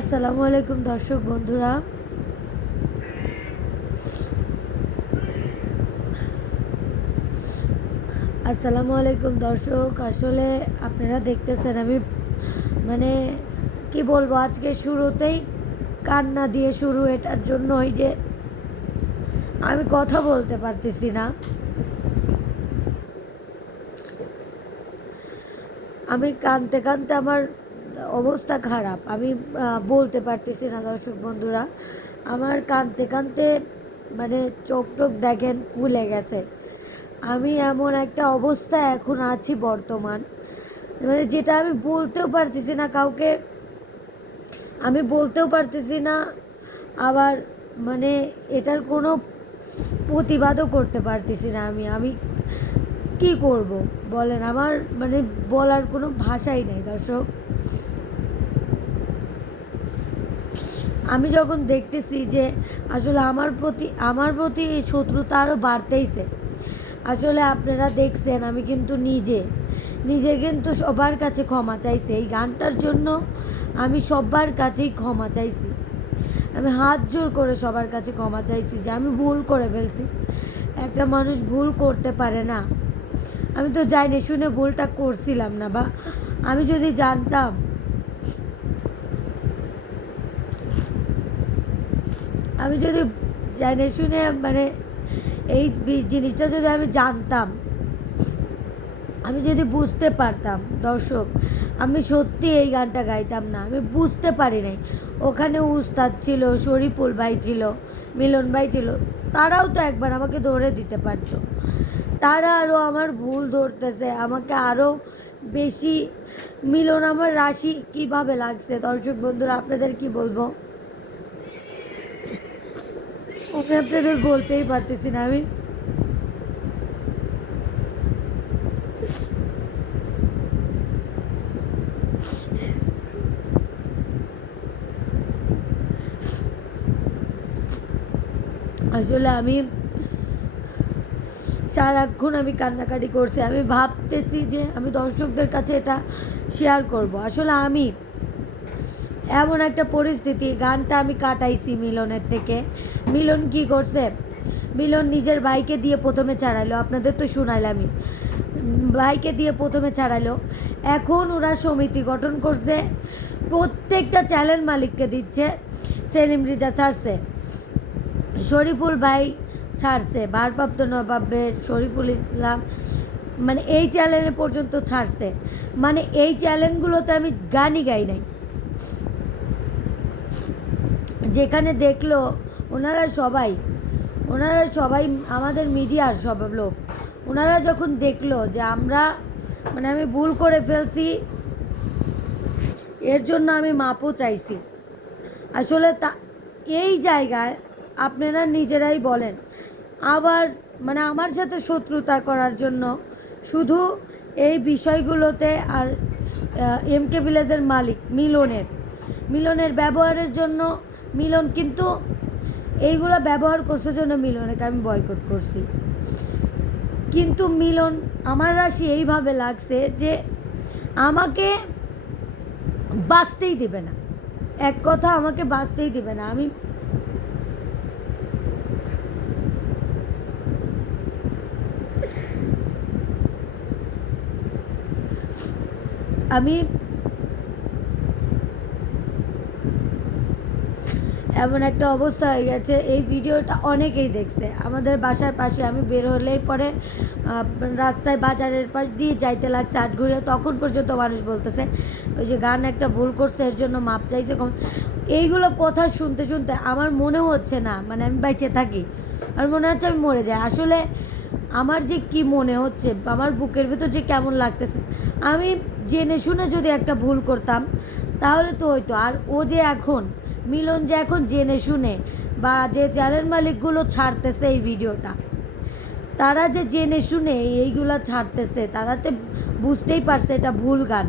আসসালামু আলাইকুম দর্শক বন্ধুরা। আসসালামু আলাইকুম দর্শক, আসলে আপনারা দেখতেছেন আমি মানে কি বলব, আজকে শুরুতেই কান্না দিয়ে শুরু এটার জন্য ওই যে আমি কথা বলতে পারতেছি না। আমি কানতে কানতে আমার অবস্থা খারাপ। আমি বলতে পারতেছি না দর্শক বন্ধুরা। আমার কানতে কানতে মানে চোখ টোক দেখেন, ফুলে গেছে। আমি এমন একটা অবস্থা এখন আছি বর্তমান। মানে যেটা আমি বলতেও পারতেছি না কাউকে। আমি বলতেও পারতেছি না, আবার মানে এটার কোনো প্রতিবাদও করতে পারতেছি না আমি। আমি কি করব বলেন? আমার মানে বলার কোনো ভাষাই নেই দর্শক। আমি যখন দেখতেছি যে আসলে আমার প্রতি আমার প্রতি এই শত্রুতা আরও বাড়তেইছে। আসলে আপনারা দেখছেন, আমি কিন্তু নিজে নিজে কিন্তু সবার কাছে ক্ষমা চাইছি। এই গানটার জন্য আমি সবার কাছেই ক্ষমা চাইছি। আমি হাত জোর করে সবার কাছে ক্ষমা চাইছি যে আমি ভুল করে ফেলছি। একটা মানুষ ভুল করতে পারে না। আমি তো যাইনি শুনে ভুলটা করছিলাম না বা আমি যদি জানতাম আমি যদি জেনে শুনে মানে এই জিনিসটা যদি আমি জানতাম, আমি যদি বুঝতে পারতাম, দর্শক, আমি সত্যি এই গানটা গাইতাম না। আমি বুঝতে পারি নাই। ওখানে উস্তাদ ছিল, শরীফুল ভাই ছিল, মিলন ভাই ছিল, তারাও তো একবার আমাকে ধরে দিতে পারতো। তারা আরও আমার ভুল ধরতেছে, আমাকে আরও বেশি, মিলন আমার রাশি কীভাবে লাগছে? দর্শক বন্ধুরা, আপনাদের কি বলব? আমি আপনাদের বলতেই পারতেছি না আমি। আসলে আমি সারাক্ষণ আমি কান্নাকাটি করছি, আমি ভাবতেছি যে আমি দর্শকদের কাছে এটা শেয়ার করব। আসলে আমি এমন একটা পরিস্থিতি, গানটা আমি কাটাইছি মিলনের থেকে। মিলন কি করছে? মিলন নিজের বাইকে দিয়ে প্রথমে ছাড়াইলো, আপনাদের তো শুনাইলামই। বাইকে দিয়ে প্রথমে ছাড়াইলো। এখন ওরা সমিতি গঠন করছে, প্রত্যেকটা চ্যানেল মালিককে দিচ্ছে, সেলিম রিজা ছাড়ছে, শরীফুল ভাই ছাড়ছে, ভারপ্রাপ্ত নবাবের শরীফুল ইসলাম মানে এই চ্যানেলে পর্যন্ত ছাড়ছে। মানে এই চ্যানেলগুলোতে আমি গানই গাই নাই। যেখানে দেখল ওনারা সবাই ওনারা সবাই আমাদের মিডিয়ার সব লোক, ওনারা যখন দেখল যে আমরা মানে আমি ভুল করে ফেলছি, এর জন্য আমি মাপও চাইছি। আসলে তা, এই জায়গায় আপনারা নিজেরাই বলেন, আবার মানে আমার সাথে শত্রুতা করার জন্য শুধু এই বিষয়গুলোতে আর এম কে ভিলেজের মালিক, মিলনের মিলনের ব্যবহারের জন্য মিলন, কিন্তু এইগুলো ব্যবহার করছে জন্য মিলনকে আমি বয়কট করছি। কিন্তু মিলন, আমার রাশি এইভাবে লাগছে যে আমাকে বাঁচতেই দেবে না। এক কথা, আমাকে বাঁচতেই দেবে না। আমি আমি এমন একটা অবস্থা হয়ে গেছে। এই ভিডিওটা অনেকেই দেখছে। আমাদের বাসার পাশে আমি বের হলেই পরে রাস্তায় বাজারের পাশ দিয়ে যাইতে লাগছে আটঘরিয়া তখন পর্যন্ত মানুষ বলতেছে, ওই যে গান একটা ভুল করছে, এর জন্য মাপ চাইছে কম। এইগুলো কথা শুনতে শুনতে আমার মনে হচ্ছে না মানে আমি বাইচে থাকি। আর মনে হচ্ছে আমি মরে যাই। আসলে আমার যে কি মনে হচ্ছে, আমার বুকের ভিতর যে কেমন লাগতেছে, আমি জেনে শুনে যদি একটা ভুল করতাম, তাহলে তো হইতো। আর ও যে এখন মিলন যে এখন জেনে শুনে বা যে চ্যানেল মালিকগুলো ছাড়তেছে এই ভিডিওটা, তারা যে জেনে শুনে এইগুলা ছাড়তেছে, তারা তো বুঝতেই পারছে এটা ভুল গান।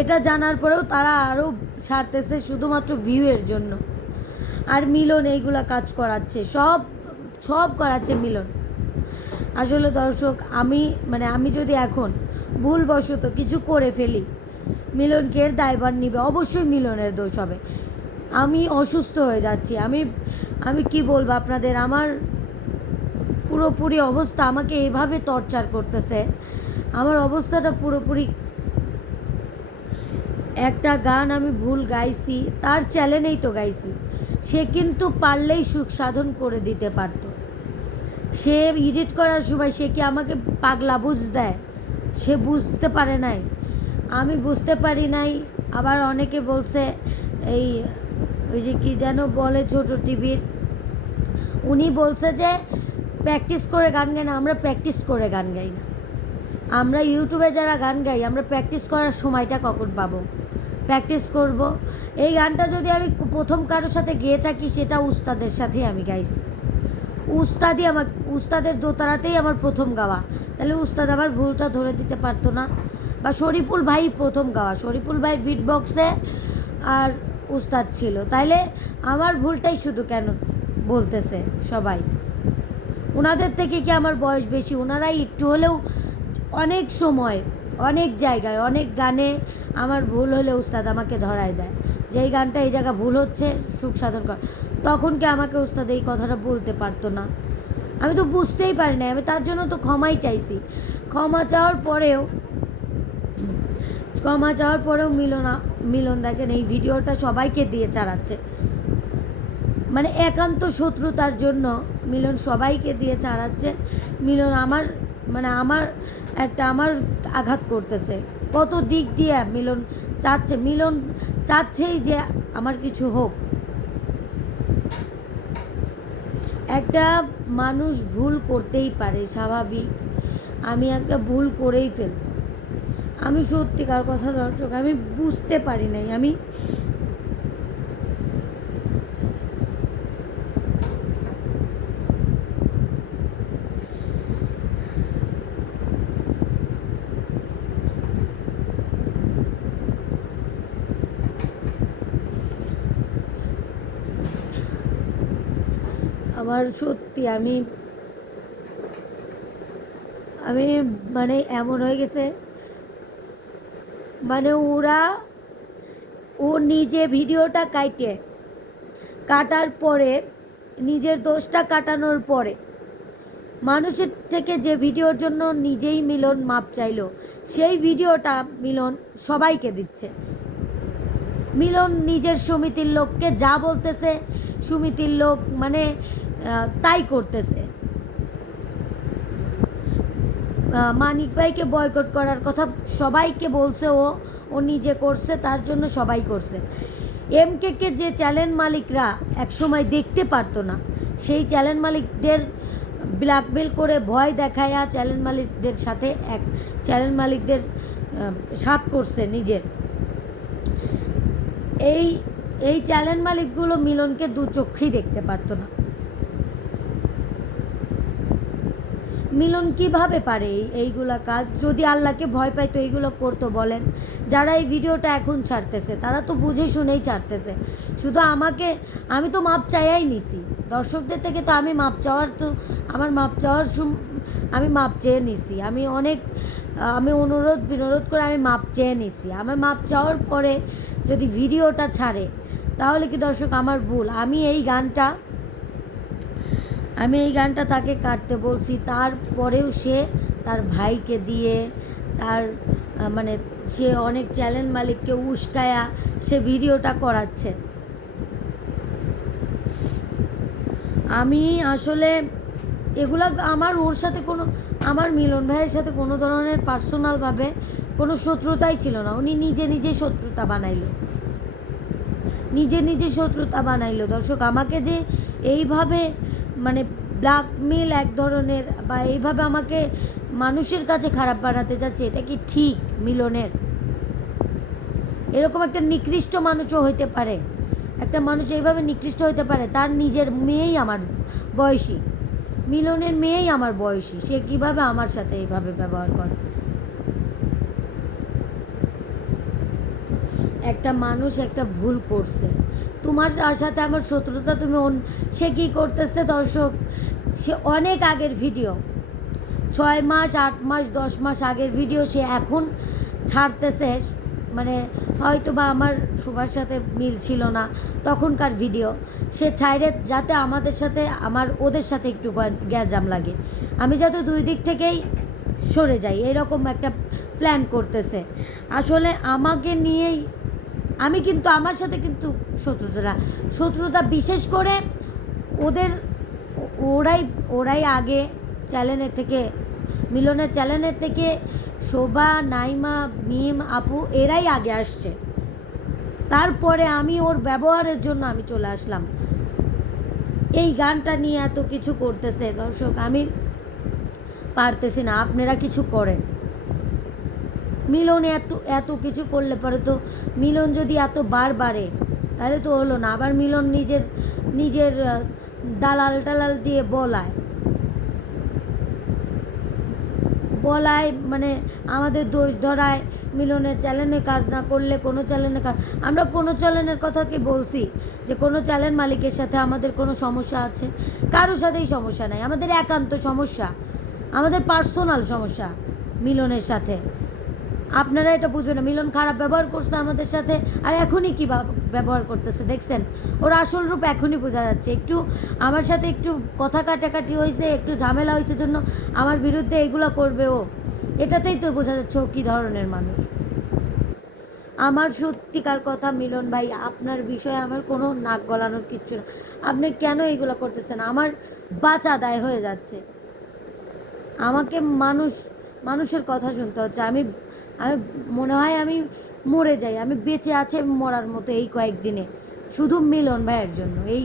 এটা জানার পরেও তারা আরও ছাড়তেছে শুধুমাত্র ভিউয়ের জন্য। আর মিলন এইগুলা কাজ করাচ্ছে, সব সব করাচ্ছে মিলন। আসলে দর্শক, আমি মানে আমি যদি এখন ভুলবশত কিছু করে ফেলি মিলনকে এর দায়ভার নিবে। অবশ্যই মিলনের দোষ হবে। আমি অসুস্থ হয়ে যাচ্ছি। আমি আমি কি বলব আপনাদের? আমার পুরোপুরি অবস্থা আমাকে এভাবে টর্চার করতেছে। আমার অবস্থাটা পুরোপুরি একটা গান আমি ভুল গাইছি, তার চ্যালেঞ্জেই তো গাইছি। সে কিন্তু পারলেই সুখ সাধন করে দিতে পারতো। সে এডিট করার সময় সে কি আমাকে পাগলা বুঝ দেয়? সে বুঝতে পারে নাই। আমি বুঝতে পারি নাই। আবার অনেকে বলছে, এই, ওই যে কি যেন বলে ছোট টিভির। উনি বলছে যে প্র্যাকটিস করে গান গাই না, আমরা প্র্যাকটিস করে গান গাই না। আমরা ইউটিউবে যারা গান গাই, আমরা প্র্যাকটিস করার সময়টা কখন পাবো? প্র্যাকটিস করব। এই গানটা যদি আমি প্রথম কারোর সাথে গেয়ে থাকি, সেটা উস্তাদের সাথেই আমি গাইছি। উস্তাদই আমার, উস্তাদের দোতারাতেই আমার প্রথম গাওয়া। তাহলে উস্তাদ আমার ভুলটা ধরে দিতে পারতো না। বা শরীফুল ভাই প্রথম গাওয়া। শরীফুল ভাই বিট বক্সে আর উস্তাদ ছিল। তাইলে আমার ভুলটাই শুধু কেন বলতেছে সবাই? ওনাদের থেকে কি আমার বয়স বেশি? ওনারাই একটু হলেও অনেক সময়, অনেক জায়গায়, অনেক গানে আমার ভুল হলে উস্তাদ আমাকে ধরায় দেয়। যে এই গানটা এই জায়গা ভুল হচ্ছে, সুখ সাধন কর। তখন কি আমাকে উস্তাদ এই কথাটা বলতে পারতো না? আমি তো বুঝতেই পারি না আমি তার জন্য তো ক্ষমাই চাইছি। ক্ষমা চাওয়ার পরেও ক্ষমা যাওয়ার পরেও মিলন মিলন দেখেন, এই ভিডিওটা সবাইকে দিয়ে চালাচ্ছে। মানে একান্ত শত্রুতার জন্য মিলন সবাইকে দিয়ে চালাচ্ছে। মিলন আমার মানে আমার একটা, আমার আঘাত করতেছে। কত দিক দিয়ে মিলন চাচ্ছে, মিলন চাচ্ছেই যে আমার কিছু হোক। একটা মানুষ ভুল করতেই পারে, স্বাভাবিক। আমি একটা ভুল করেই ফেলছি। আমি সত্যিকার কথা দর্শক, আমি বুঝতে পারি নাই, আমি আমার সত্যি আমি আমি মানে এমন হয়ে গেছে মানে ওরা, ও নিজে ভিডিওটা কাটে কাটার পরে, নিজের দোষটা কাটানোর পরে। মানুষের থেকে যে ভিডিওর জন্য নিজেই মিলন মাপ চাইলো, সেই ভিডিওটা মিলন সবাইকে দিচ্ছে। মিলন নিজের সমিতির লোককে যা বলতেছে, সমিতির লোক মানে তাই করতেছে। মানিক ভাইকে বয়কট করার কথা সবাইকে বলছে ও। ও নিজে করছে, তার জন্য সবাই করছে। এমকে কে যে চ্যানেল মালিকরা একসময় দেখতে পারতো না, সেই চ্যানেল মালিকদের ব্ল্যাকমেল করে ভয় দেখায়া চ্যানেল মালিকদের সাথে এক চ্যানেল মালিকদের সাথ করছে নিজের। এই এই চ্যানেল মালিকগুলো মিলনকে দু চোখেই দেখতে পারতো না। মিলন কীভাবে পারে এই এইগুলা কাজ? যদি আল্লাহকে ভয় পায়, তো এইগুলো করতো বলেন। যারা এই ভিডিওটা এখন ছাড়তেছে, তারা তো বুঝে শুনেই ছাড়তেছে। শুধু আমাকে, আমি তো মাপ চাইয়াই নিছি। দর্শকদের থেকে তো আমি মাপ চাওয়ার তো আমার মাপ চাওয়ার আমি মাপ চেয়ে নিছি। আমি অনেক, আমি অনুরোধ বিনোরোধ করে আমি মাপ চেয়ে নিছি। আমার মাপ চাওয়ার পরে যদি ভিডিওটা ছাড়ে, তাহলে কি দর্শক আমার ভুল? আমি এই গানটা আমি এই গানটা তাকে কাটতে বলছি। তারপরেও সে তার ভাইকে দিয়ে, তার মানে সে অনেক চ্যানেল মালিককে উস্কায়া সে ভিডিওটা করাচ্ছে। আমি আসলে এগুলা আমার, ওর সাথে কোনো, আমার মিলন ভাইয়ের সাথে কোনো ধরনের পার্সোনালভাবে কোনো শত্রুতাই ছিল না। উনি নিজে নিজে শত্রুতা বানাইলো। নিজে নিজে শত্রুতা বানাইলো। দর্শক, আমাকে যে এইভাবে মানে ব্ল্যাকমেল এক ধরনের বা এইভাবে আমাকে মানুষের কাছে খারাপ বানাতে যাচ্ছে, এটা কি ঠিক মিলনের? এরকম একটা নিকৃষ্ট মানুষও হইতে পারে। একটা মানুষ এইভাবে নিকৃষ্ট হইতে পারে, তার নিজের মেয়েই আমার বয়সী। মিলনের মেয়েই আমার বয়সী, সে কীভাবে আমার সাথে এইভাবে ব্যবহার করে? একটা মানুষ একটা ভুল করছে। তোমার সাথে আমার শত্রুতা তুমি সে কী করতেছে, দর্শক? সে অনেক আগের ভিডিও। ছয় মাস, আট মাস, দশ মাস আগের ভিডিও সে এখন ছাড়তেছে। মানে হয়তো বা আমার সবার সাথে মিল ছিল না তখনকার ভিডিও। সে ছাইরে যাতে আমাদের সাথে, আমার ওদের সাথে একটু গ্যাজাম লাগে। আমি যাতে দুই দিক থেকেই সরে যাই, এরকম একটা প্ল্যান করতেছে। আসলে আমাকে নিয়েই আমি কিন্তু আমার সাথে কিন্তু শত্রুতা না শত্রুতা বিশেষ করে ওদের, ওরাই ওরাই আগে চ্যানেলের থেকে, মিলনের চ্যানেলের থেকে শোভা, নাইমা, মিম, আপু এরাই আগে আসছে। তারপরে আমি ওর ব্যবহারের জন্য আমি চলে আসলাম। এই গানটা নিয়ে এত কিছু করতেছে, দর্শক, আমি পারতেছি না, আপনারা কিছু করেন। মিলন এত এত কিছু করলে পরে তো মিলন যদি এত বার বাড়ে, তাহলে তো হলো না। আবার মিলন নিজের নিজের দালাল টালাল দিয়ে বলায়। বলায় মানে আমাদের দোষ ধরায় মিলনের চ্যানেলে কাজ না করলে কোনো চ্যানেলে কাজ। আমরা কোনো চ্যানেলের কথা কি বলছি? যে কোনো চ্যানেল মালিকের সাথে আমাদের কোনো সমস্যা আছে? কারোর সাথেই সমস্যা নাই। আমাদের একান্ত সমস্যা। আমাদের পার্সোনাল সমস্যা মিলনের সাথে। আপনারা এটা বুঝবেন না। মিলন খারাপ ব্যবহার করছে আমাদের সাথে, আর এখনই কী ব্যবহার করতেছে, দেখছেন? ওর আসল রূপ এখনই বোঝা যাচ্ছে। একটু আমার সাথে একটু কথা কাটাকাটি হয়েছে, একটু ঝামেলা হয়েছে জন্য আমার বিরুদ্ধে এগুলো করবে ও। এটাতেই তো বোঝা যাচ্ছে ও কী ধরনের মানুষ। আমার সত্যিকার কথা মিলন ভাই, আপনার বিষয়ে আমার কোনো নাক গলানোর কিচ্ছু না। আপনি কেন এইগুলো করতেছেন? আমার বাঁচা দায় হয়ে যাচ্ছে। আমাকে মানুষ মানুষের কথা শুনতে হচ্ছে। আমি আমি মনে হয় আমি মরে যাই, আমি বেঁচে আছে মরার মতো এই কয়েকদিনে। শুধু মিলন ভাইয়ের জন্য। এই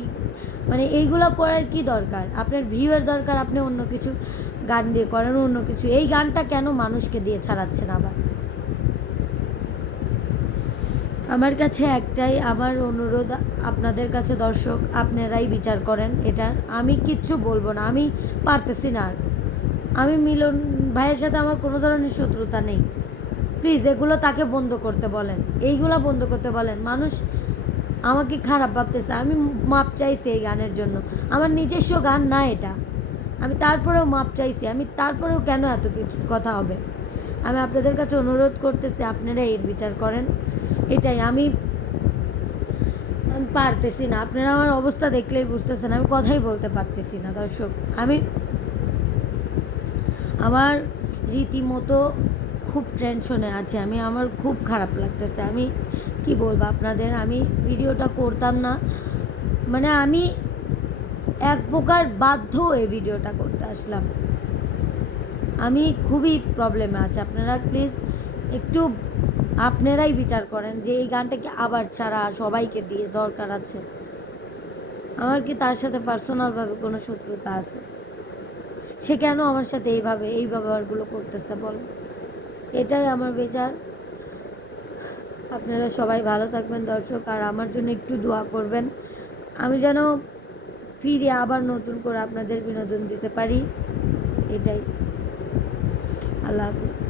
মানে এইগুলো করার কি দরকার? আপনার ভিউয়ের দরকার, আপনি অন্য কিছু গান দিয়ে করেন, অন্য কিছু। এই গানটা কেন মানুষকে দিয়ে ছাড়াচ্ছেন আবার? আমার কাছে একটাই, আমার অনুরোধ আপনাদের কাছে দর্শক, আপনারাই বিচার করেন এটা। আমি কিচ্ছু বলব না, আমি পারতেছি না আমি মিলন ভাইয়ের সাথে আমার কোনো ধরনের শত্রুতা নেই। প্লিজ এগুলো তাকে বন্ধ করতে বলেন। এইগুলো বন্ধ করতে বলেন। মানুষ আমাকে খারাপ ভাবতেছে। আমি মাপ চাইছি এই গানের জন্য। আমার নিজস্ব গান না এটা। আমি তারপরেও মাপ চাইছি। আমি তারপরেও কেন এত কিছু কথা হবে? আমি আপনাদের কাছে অনুরোধ করতেছি, আপনারা এর বিচার করেন। এটাই আমি আমি পারতেছি না। আপনারা আমার অবস্থা দেখলেই বুঝতেছেন। আমি কথাই বলতে পারতেছি না, দর্শক। আমি আমার রীতিমতো খুব টেনশনে আছি, আমি, আমার খুব খারাপ লাগতেছে। আমি, কি বলব আপনাদের, আমি ভিডিওটা করতাম না। মানে আমি এক প্রকার বাধ্য হয়ে ভিডিওটা করতে আসলাম। আমি খুবই প্রবলেমে আছি। আপনারা প্লিজ একটু, আপনারাই বিচার করেন যে এই গানটাকে আবার ছাড়া সবাইকে দিয়ে দরকার আছে। আমার কি তার সাথে পার্সোনালভাবে কোনো শত্রুতা আছে? সে কেন আমার সাথে এইভাবে, এই ব্যবহারগুলো করতেছে বলো এটাই আমার বেজার। আপনারা সবাই ভালো থাকবেন দর্শক, আর আমার জন্য একটু দোয়া করবেন। আমি যেন ফিরে আবার নতুন করে আপনাদের বিনোদন দিতে পারি। এটাই। আল্লাহ হাফিজ।